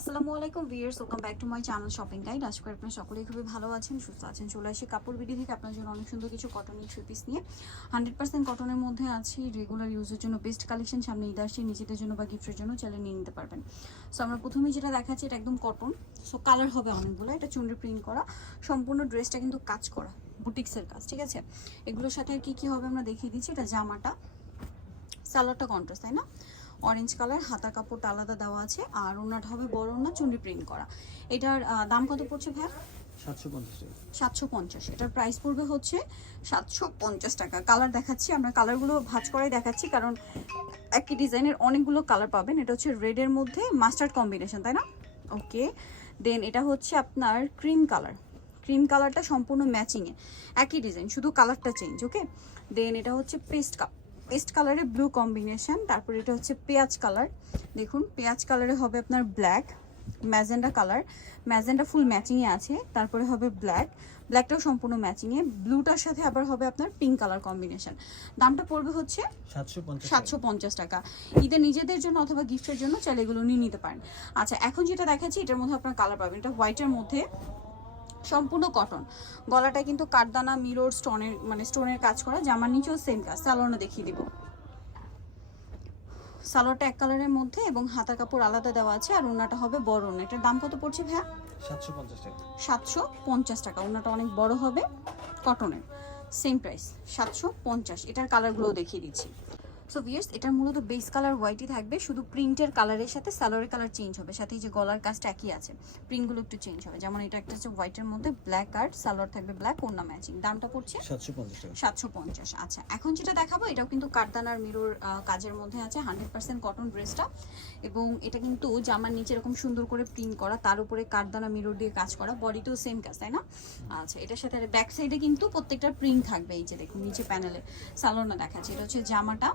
আসসালামু আলাইকুম viewers welcome back to my channel shopping guide. আশা করি আপনারা সকলেই খুবই ভালো আছেন, সুস্থ আছেন। চলে আসি কাপড় বিডি থেকে আপনার জন্য অনেক সুন্দর কিছু কটনের থ্রি পিস নিয়ে। হান্ড্রেড পার্সেন্ট কটনের মধ্যে আছে রেগুলার ইউজের জন্য বেস্ট কালেকশন সামনে ঈদ আসছে, নিজেদের জন্য বা গিফটের জন্য চাইলে নিয়ে নিতে পারবেন। সো আমরা প্রথমেই যেটা দেখাচ্ছি, এটা একদম কটন সো কালার হবে অনেকগুলো, এটা চুনরি প্রিন্ট করা। সম্পূর্ণ ড্রেসটা কিন্তু কাজ করা বুটিক্সের কাজ, ঠিক আছে? এগুলোর সাথে আর কি কি হবে আমরা দেখিয়ে দিচ্ছি, এটা জামাটা। সালোয়ারটা কন্ট্রাস্ট তাই না? অরেঞ্জ কালার হাতা কাপড়টা আলাদা দেওয়া আছে আর ওনাটা হবে বড় ওনা চুনরি প্রিন্ট করা। এটার দাম কত পড়ছে ভাই সাতশো পঞ্চাশ এটার প্রাইস পড়বে হচ্ছে সাতশো পঞ্চাশ টাকা। কালার দেখাচ্ছি আমরা কালারগুলো ভাঁজ করাই দেখাচ্ছি কারণ একই ডিজাইনের অনেকগুলো কালার পাবেন। এটা হচ্ছে রেডের মধ্যে মাস্টার্ড কম্বিনেশন তাই না? ওকে দেন এটা হচ্ছে আপনার ক্রিম কালার ক্রিম কালারটা সম্পূর্ণ ম্যাচিংয়ে একই ডিজাইন শুধু কালারটা চেঞ্জ ওকে দেন এটা হচ্ছে পেস্ট কাপ পেস্ট কালারে ব্লু কম্বিনেশন তারপর এটা হচ্ছে পেঁয়াজ কালার। দেখুন পেঁয়াজ কালারে হবে আপনার ব্ল্যাক ম্যাজেন্ডা কালার। ম্যাজেন্ডা ফুল ম্যাচিংয়ে আছে তারপরে হবে ব্ল্যাক। ব্ল্যাকটাও সম্পূর্ণ ম্যাচিংয়ে। ব্লুটার সাথে আবার হবে আপনার পিঙ্ক কালার কম্বিনেশন। দামটা পড়বে হচ্ছে সাতশো পঞ্চাশ টাকা। ঈদের নিজেদের জন্য অথবা গিফটের জন্য চাইলে এগুলো নিয়ে নিতে পারেন। আচ্ছা এখন যেটা দেখাচ্ছি এটার মধ্যে আপনার কালার পাবেন। এটা হোয়াইটের মধ্যে সম্পূর্ণ কটন গলাটা কিন্তু কাঠদানা মিরর স্টোনের মানে স্টোনের কাজ করা জামার নিচেও সেম কাজ। সালোয়ারও দেখিয়ে দিব। সালোয়ারটা এক কালারের মধ্যে এবং হাতা কাপড় আলাদা দেওয়া আছে আর ওনাটা হবে বড় ওনা এটার দাম কত পড়ছে ভাইয়া? সাতশো পঞ্চাশ টাকা। সাতশো পঞ্চাশ টাকা। ওনাটা অনেক বড় হবে কটনের সেম প্রাইস সাতশো পঞ্চাশ। এটার কালারগুলো দেখিয়ে দিচ্ছি। সো ভিয়ার্স এটার মূলত বেস কালার হোয়াইটই থাকবে। শুধু প্রিন্টের কালারের সাথে সালোয়ারের কালার চেঞ্জ হবে। সাথে এই যে গলার কাজটা একই আছে। প্রিন্টগুলো একটু চেঞ্জ হবে। যেমন এটা একটা হচ্ছে হোয়াইটের মধ্যে ব্ল্যাক আর সালোয়ার থাকবে ব্ল্যাক ওড়না ম্যাচিং দামটা পড়ছে সাতশো পঞ্চাশ আচ্ছা এখন যেটা দেখাবো এটাও কিন্তু কাঠদানার মিরর কাজের মধ্যে আছে। হান্ড্রেড পার্সেন্ট কটন ড্রেসটা এবং এটা কিন্তু জামার নিচে এরকম সুন্দর করে প্রিন্ট করা। তার উপরে কাঠদানা মিরর দিয়ে কাজ করা। বডিতেও সেম কাজ তাই না? আচ্ছা এটার সাথে ব্যাক সাইডে কিন্তু প্রত্যেকটা প্রিন্ট থাকবে। এই যে দেখুন নিচে প্যানেলে সালোয়ারটা দেখাচ্ছে। এটা হচ্ছে জামাটা।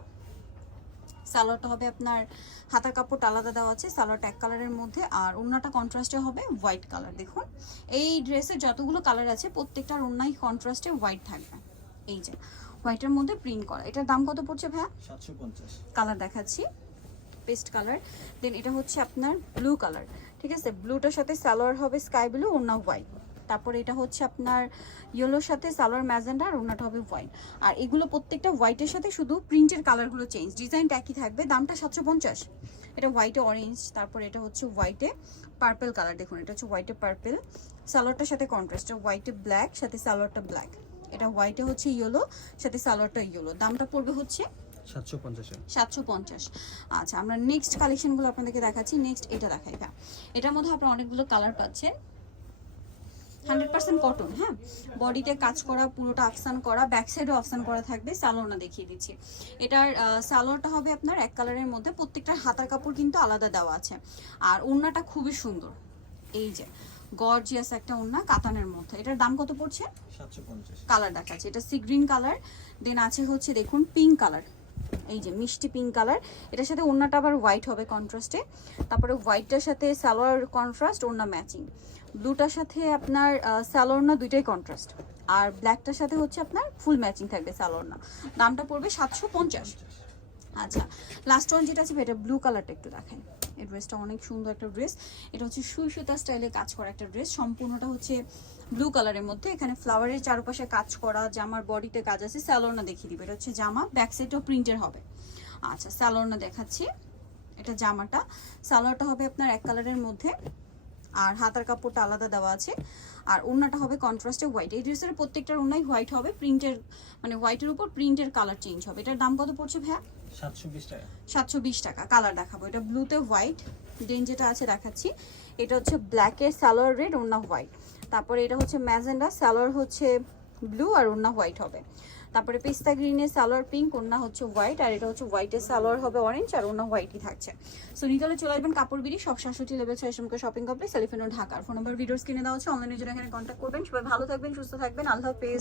সালোয়ারটা হবে আপনার হাতার কাপড়টা আলাদা দেওয়া আছে সালোয়ারটা এক কালারের মধ্যে আর ওড়নাটা কন্ট্রাস্টে হবে হোয়াইট কালার দেখুন। এই ড্রেসের যতগুলো কালার আছে প্রত্যেকটার ওড়নাই কন্ট্রাস্টে হোয়াইট থাকবে। এই যে হোয়াইটের মধ্যে প্রিন্ট করা। এটার দাম কত পড়ছে ভাইয়া? সাতশো কালার দেখাচ্ছি। পেস্ট কালার দেন এটা হচ্ছে আপনার ব্লু কালার ঠিক আছে? ব্লুটার সাথে সালোয়ার হবে স্কাই ব্লু ওড়না হোয়াইট তারপর এটা হচ্ছে আপনার ইয়েলোর সাথে সালোয়ার ম্যাজেন্ডা আর ওড়নাটা হবে হোয়াইট। আর এগুলো প্রত্যেকটা হোয়াইটের সাথে শুধু প্রিন্টের কালারগুলো চেঞ্জ ডিজাইনটা একই থাকবে দামটা সাতশো পঞ্চাশ। এটা হোয়াইটে অরেঞ্জ তারপর এটা হচ্ছে হোয়াইটে পার্পেল কালার দেখুন এটা হচ্ছে হোয়াইটে পার্পেল সালোয়ারটার সাথে কন্ট্রাস্ট হোয়াইটে ব্ল্যাক সাথে সালোয়ারটা ব্ল্যাক এটা হোয়াইটে হচ্ছে ইয়েলো সাথে সালোয়ারটা ইয়েলো দামটা পড়বে হচ্ছে সাতশো পঞ্চাশ আচ্ছা আমরা নেক্সট কালেকশনগুলো আপনাদেরকে দেখাচ্ছি। নেক্সট এটা দেখাই এটার মধ্যে আপনারা অনেকগুলো কালার পাচ্ছেন। হান্ড্রেড পার্সেন্ট কটন হ্যাঁ? বডিতে কাজ করা পুরোটা আফসান করা ব্যাক সাইডও আফসান করা থাকবে সালোয়ারটা দেখিয়ে দিচ্ছি। এটার সালোয়ারটা হবে আপনার এক কালারের মধ্যে প্রত্যেকটা হাতার কাপড় কিন্তু আলাদা দেওয়া আছে। আর ওড়নাটা খুবই সুন্দর। এই যে গর্জিয়াস একটা ওড়না কাতানের মধ্যে। এটার দাম কত পড়ছে? কালার দেখাচ্ছে। এটা সি গ্রিন কালার দেন আছে হচ্ছে দেখুন পিঙ্ক কালার এই যে মিষ্টি পিঙ্ক কালার এটার সাথে ওড়নাটা আবার হোয়াইট হবে কন্ট্রাস্টে তারপরে হোয়াইটটার সাথে স্যালোয়ার কন্ট্রাস্ট ওড়না ম্যাচিং ব্লুটার সাথে আপনার সালোয়ারনা দুইটাই কন্ট্রাস্ট আর ব্ল্যাকটার সাথে হচ্ছে আপনার ফুল ম্যাচিং থাকবে সালোয়ারনা দামটা পড়বে সাতশো পঞ্চাশ। আচ্ছা লাস্ট ওয়ান যেটা আছে এটা ব্লু কালারটা একটু দেখেন এই ড্রেসটা অনেক সুন্দর একটা ড্রেস এটা হচ্ছে সুই সুতা স্টাইলে কাজ করা একটা ড্রেস সম্পূর্ণটা হচ্ছে ব্লু কালারের মধ্যে। এখানে ফ্লাওয়ারের চারপাশে কাজ করা, জামার বডিতে কাজ আছে স্যালোনা দেখিয়ে দিবে। এটা হচ্ছে জামা ব্যাক সাইডও প্রিন্টের হবে। আচ্ছা স্যালোনা দেখাচ্ছি। এটা জামাটা। সালোয়ারটা হবে আপনার এক কালারের মধ্যে। আর হাতার কাপড়টা আলাদা দেওয়া আছে। আর ওড়নাটা হবে কন্ট্রাস্টে হোয়াইট এই ড্রেসের প্রত্যেকটার ওড়নাই হোয়াইট হবে। প্রিন্টের মানে হোয়াইটের উপর প্রিন্টের কালার চেঞ্জ হবে। এটার দাম কত পড়ছে ভাইয়া? সাতশো বিশ টাকা। সাতশো বিশ টাকা। কালার দেখাবো। এটা ব্লুতে হোয়াইট দেন যেটা আছে দেখাচ্ছি এটা হচ্ছে ব্ল্যাকের স্যালোয়ার রেড ওড়না হোয়াইট তারপরে এটা হচ্ছে ম্যাজেন্ডা। স্যালোয়ার হচ্ছে ব্লু আর ওড়না হোয়াইট হবে। তারপরে পেস্তা গ্রিনের সালোয়ার পিঙ্ক ওনা হচ্ছে হোয়াইট আর এটা হচ্ছে হোয়াইটের সালোয়ার হবে অরেঞ্জ আর ওনা হোয়াইটই থাকছে। সো নিতলে চলে আসবেন কাপড় বিড়ি, সব সাতষট্টি লেভেল ছয় সমকে শপিং কমপ্লেক্স সেলিফেনো ঢাকার। ফোন নম্বর ভিডিওস কিনে দেওয়া হচ্ছে অনলাইনে জন্য এখানে কন্ট্যাক্ট করবেন। সবাই ভালো থাকবেন, সুস্থ থাকবেন। আল্লাহ হাফেজ।